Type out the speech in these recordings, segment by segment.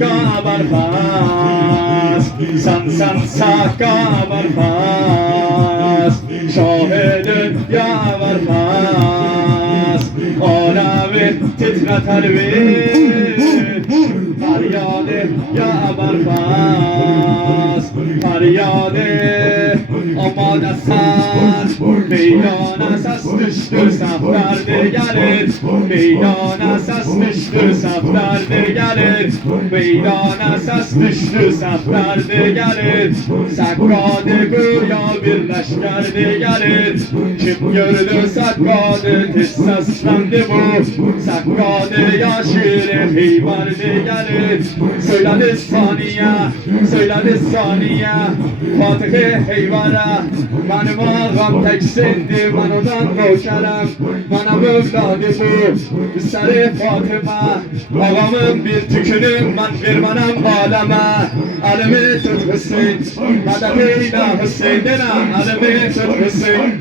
saka barfas, san saka barfas, şah-ı dünya barfas, alemi titreter bir feryadı ya barfas, feryadı amade saz, meydana ses düştü saflarda gelir, meydana ses düştü saflarda gelir, meydana ses düştü saflarda gelir, Sakkadı güya bir leşkerde gelir, kim gördü Sakkadı tez seslendi bu, Sakkadı yaşır heyvardı gelir, söyledi saniye, Fatih heyvara, benim ağam teksindir, ben ondan roşenem, bana mövladı bu, Seri Fatıma, ağamın bir tükünüm, ben vermenem aleme, elimi tut Hüseyin, Medeni'yle Hüseyin'ine, elimi tut Hüseyin.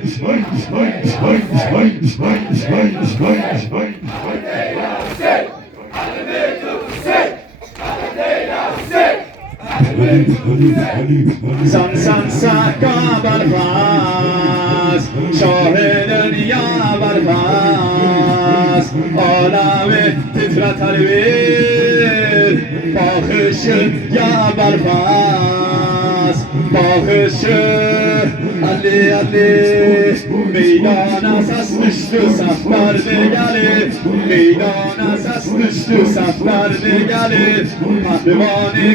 San saka barfas, şah-ı dünya barfas, alemi titreter bir bakışın ya barfas, bakışın Ali meydana ses düştü saflarda gelir, meydana ses düştü saflarda gelir, pehlivanı